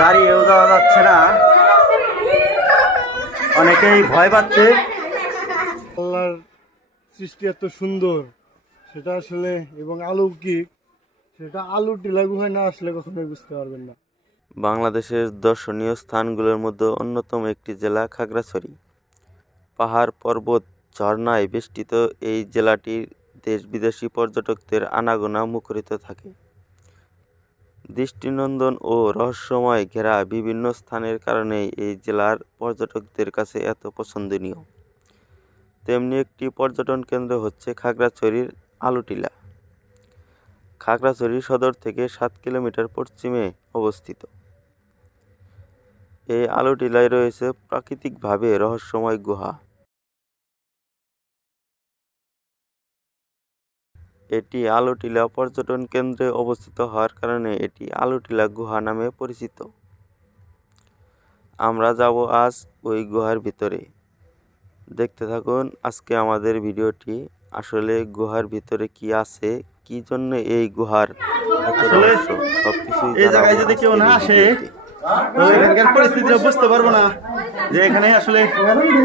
দাঁড়িয়েও যাওয়া যাচ্ছে না, অনেকেই ভয় পাচ্ছে। আল্লাহর সৃষ্টি এত সুন্দর সেটা আসলে এবং অলৌকিক, সেটা আলু টিলা গুহায় না আসলে কখনোই বুঝতে পারবেন না। বাংলাদেশের দর্শনীয় স্থানগুলোর মধ্যে অন্যতম একটি জেলা খাগড়াছড়ি। পাহাড়, পর্বত, ঝর্ণায় বেষ্টিত এই জেলাটির দেশ বিদেশি পর্যটকদের আনাগোনা মুখরিত থাকে। দৃষ্টিনন্দন ও রহস্যময় ঘেরা বিভিন্ন স্থানের কারণে এই জেলার পর্যটকদের কাছে এত পছন্দনীয়। তেমনি একটি পর্যটন কেন্দ্র হচ্ছে খাগড়াছড়ির আলুটিলা। খাগড়াছড়ি সদর থেকে 7 কিলোমিটার পশ্চিমে অবস্থিত। এই আলুটিলায় রয়েছে প্রাকৃতিকভাবে রহস্যময় গুহা। এটি আলুটিলা পর্যটন কেন্দ্রে অবস্থিত হওয়ার কারণে এটি আলুটিলা গুহা নামে পরিচিত। আমরা যাব আজ ওই গুহার ভিতরে। দেখতে থাকুন আজকে আমাদের ভিডিওটি। আসলে গুহার ভিতরে কি আছে, কি জন্য এই গুহার সবকিছু এই জায়গায় যদি কেউ না আসে তো এখানকার পরিস্থিতি বুঝতে পারবো না যে এখানে আসলে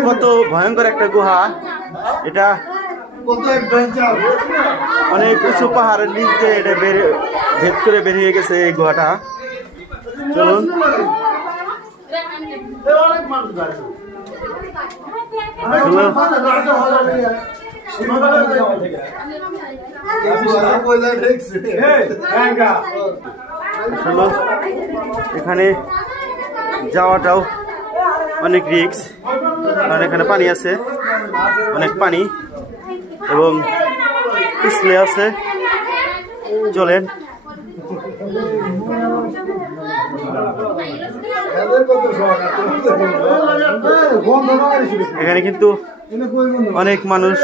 কত ভয়ঙ্কর একটা গুহা। এটা অনেক উঁচু পাহাড়ের নিচ দিয়ে এটা ভেদ করে বেরিয়ে গেছে এই গুহাটা। চলুন এখানে যাওয়াটাও অনেক রিস্ক, কারণ এখানে পানি আছে, অনেক পানি এবং পিছলে আছে। চলেন এখানে কিন্তু অনেক মানুষ,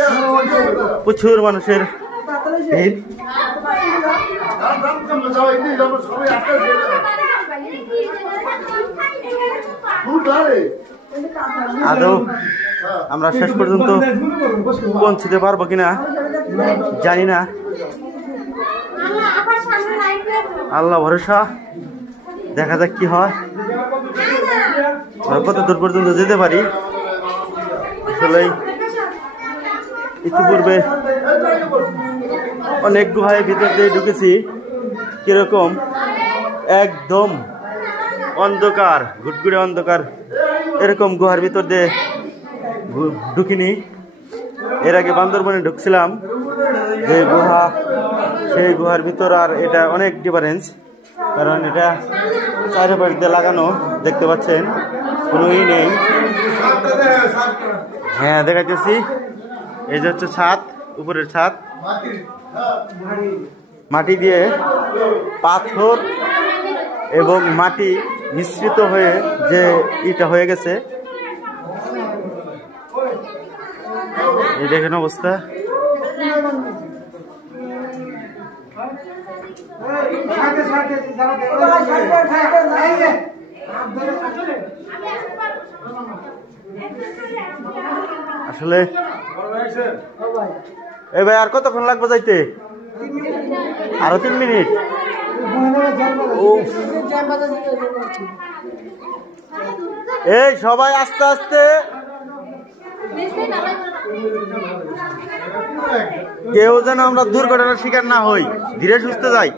প্রচুর মানুষের ভিড়। আদৌ আমরা শেষ পর্যন্ত পৌঁছতে পারবো কিনা জানি না, আল্লাহ ভরসা, দেখা যাক কি হয়, কত দূর পর্যন্ত যেতে পারি। আসলে ইতিপূর্বে অনেক গুহায় ভিতর দিয়ে ঢুকেছি, কিরকম একদম অন্ধকার, ঘুটঘুটে অন্ধকার, এরকম গুহার ভিতর দিয়ে ঢুকিনি। এর আগে বান্দরবনে ঢুকছিলাম যে গুহা, সেই গুহার ভিতর আর এটা অনেক ডিফারেন্স, কারণ এটা চারিপাশ দিয়ে লাগানো, দেখতে পাচ্ছেন কোনো ই নেই। হ্যাঁ দেখাইতেছি, এই যে হচ্ছে ছাদ, উপরের ছাদ, মাটি দিয়ে পাথর এবং মাটি মিশ্রিত হয়ে যে ইটা হয়ে গেছে, এই দেখেন অবস্থা। আসলে এই ভাই আর কতক্ষণ লাগবে যাইতে? আরো 3 মিনিট। এই সবাই আস্তে আস্তে, কেউ যেন আমরা দুর্ঘটনার শিকার না হই, ধীরে সুস্থে যাই।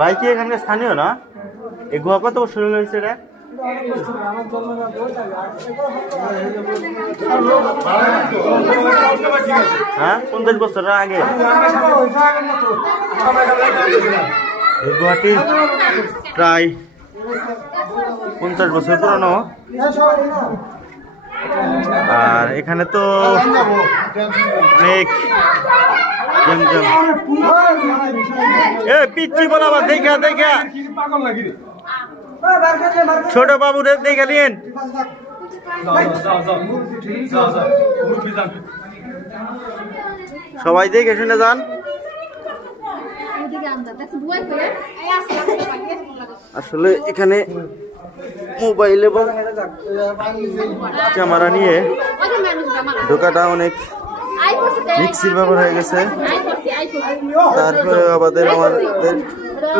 ভাই কি এখানকার স্থানীয় না? এই গুহা কত বছর হয়েছে এটা? হ্যাঁ 50 বছর আগে। এই গুহাটি প্রায় 50 বছর পুরানো। আর এখানে তো অনেক পিচ্ছি বলাবার দেখা দেখা ছোট বাবুদের দেখে নিন। সবাই দেখে শুনে যান। আসলে এখানে মোবাইল এবং ক্যামেরা নিয়ে ঢোকাটা অনেক রিক্সির ব্যাপার হয়ে গেছে। তারপরে আমাদের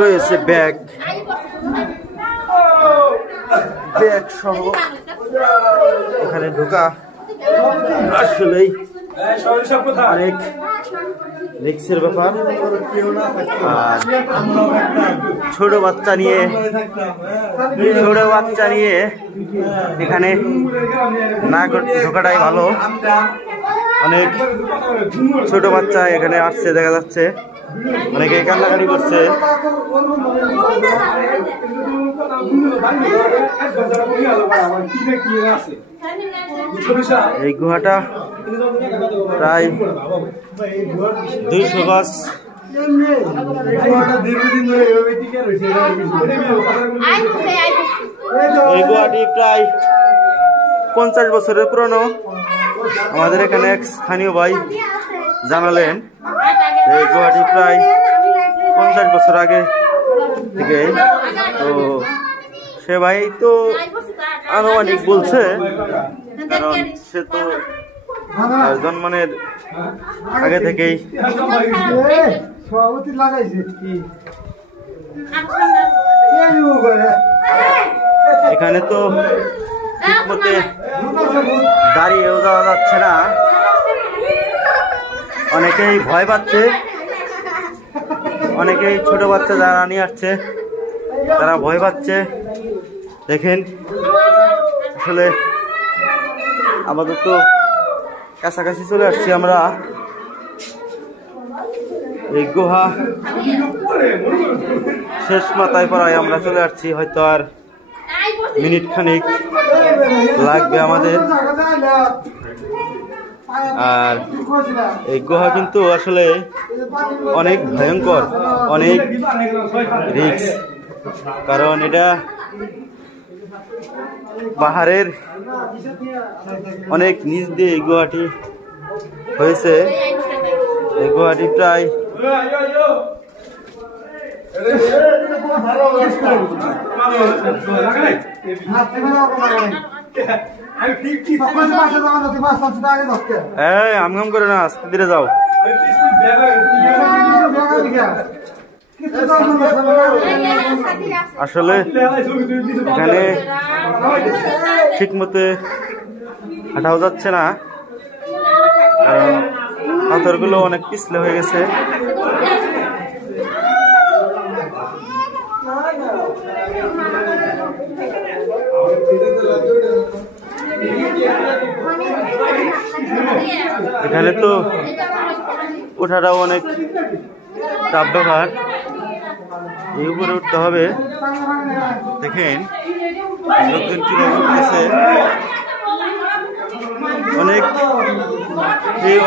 রয়েছে ব্যাগ সহ এখানে ঢোকা আসলেই অনেক রিক্সের ব্যাপার। আর ছোট বাচ্চা নিয়ে এখানে না ঢোকাটাই ভালো। অনেক ছোট বাচ্চা এখানে আসছে, দেখা যাচ্ছে অনেকে কান্নাকাটি করছে। এই গুহাটা প্রায় 200 গজ। এই গুহাটি প্রায় 50 বছরের পুরনো। আমাদের এখানে এক স্থানীয় ভাই জানালেন এই গুহাটি প্রায় 50 বছর আগে থেকে। তো সে ভাই তো আনুমানিক বলছে, কারণ সে তো জন্মানের আগে থেকেই এখানে তো ঠিকমতে দাঁড়িয়েও যাওয়া যাচ্ছে না, অনেকেই ভয় পাচ্ছে। অনেকেই ছোট বাচ্চা যারা নিয়ে আসছে তারা ভয় পাচ্ছে। দেখেন আসলে আমাদের তো কাছাকাছি চলে আসছি আমরা। এই গুহা শেষ মাথায় পড়ায় আমরা চলে আসছি, হয়তো আর মিনিট খানিক লাগবে আমাদের। আর এই গুহা কিন্তু আসলে অনেক ভয়ঙ্কর, অনেক রিস্ক, কারণ এটা পাহাড়ের অনেক নিচ দিয়ে এই গুহাটি হয়েছে। এই গুহাটি প্রায় আমগাম করে না, আস্তে ধীরে যাও। আসলে এখানে ঠিক মতো হাঁটাও যাচ্ছে না, কারণ পাথরগুলো অনেক পিছলে হয়ে গেছে। এখানে তো ওঠাটাও অনেক চাপ ব্যাপার, এই উপরে উঠতে হবে। দেখেন লোকজন কিভাবে উঠতেছে,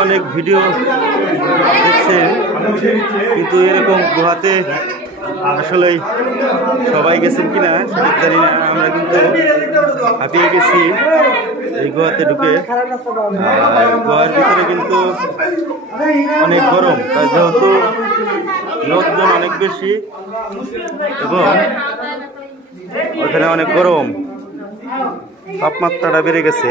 অনেক ভিডিও দেখছে, কিন্তু এরকম গুহাতে আসলেই সবাই গেছেন কিনা সেটা জানি না। আমরা কিন্তু হাঁপিয়ে গেছি এই গুহাতে ঢুকে। আর গুহার ভিতরে কিন্তু অনেক গরম, তাই যেহেতু লোকজন অনেক বেশি এবং ওখানে অনেক গরম, তাপমাত্রাটা বেড়ে গেছে।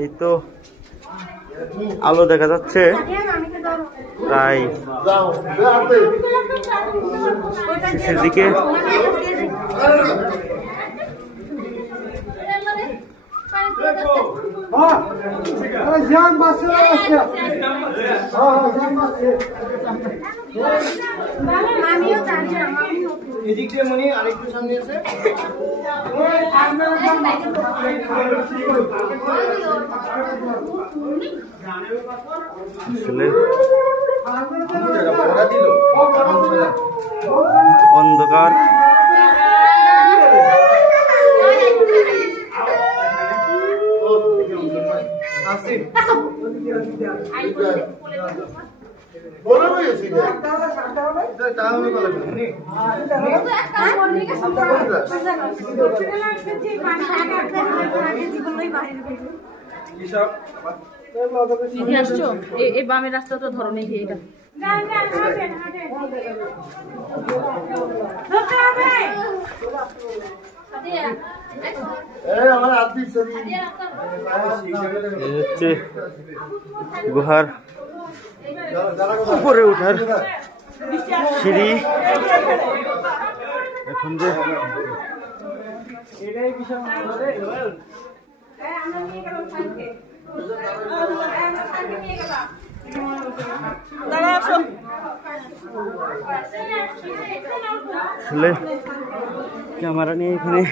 এই তো আলো দেখা যাচ্ছে প্রায় শেষের দিকে। এদিক দিয়ে মনে আরেকটু সামনে আছে। অন্ধকার, আসছো এই বামের রাস্তা তো ধরো নেই এটা এই হচ্ছে গুহার উপরে ওঠার সিঁড়ি। এখন যে আসলে ক্যামেরা নিয়ে এখানে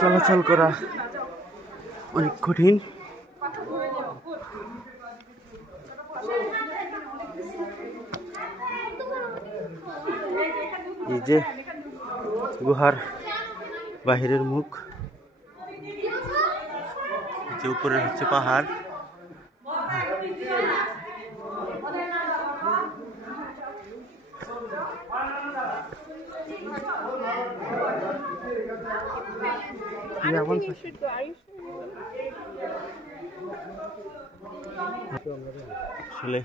চলাচল করা অনেক কঠিন। এই যে গুহার বাহিরের মুখ, যে উপরে হচ্ছে পাহাড়। আসলে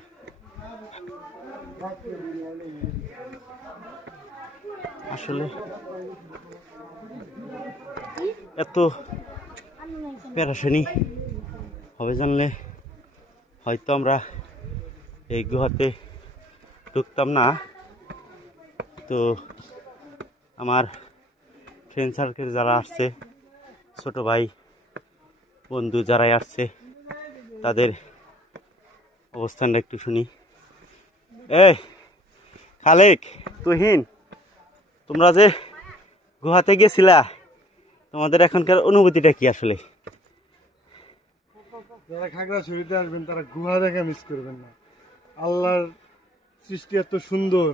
আসলে এত প্যারাশানি হবে জানলে হয়তো আমরা এই গুহাতে ঢুকতাম না। তো আমার ফ্রেন্ড সার্কেল যারা আসছে, ছোট ভাই বন্ধু যারাই আসছে, তাদের অবস্থানটা একটু শুনি। খালেক, তুহিন, তোমরা যে গুহাতে গেছিলা, তোমাদের এখনকার অনুভূতিটা কি? আসলে যারা খাগড়াছড়িতে আসবেন তারা গুহা দেখা মিস করবেন না। আল্লাহর সৃষ্টি এত সুন্দর,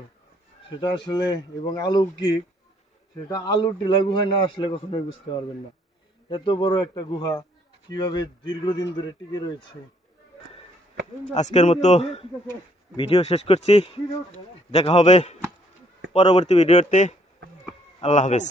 সেটা আসলে এবং অলৌকিক, সেটা আলু টিলা গুহায় না আসলে কখনোই বুঝতে পারবেন না। এত বড় একটা গুহা কিভাবে দীর্ঘদিন ধরে টিকে রয়েছে। আজকের মতো ভিডিও শেষ করছি, দেখা হবে পরবর্তী ভিডিওতে। আল্লাহ হাফেজ।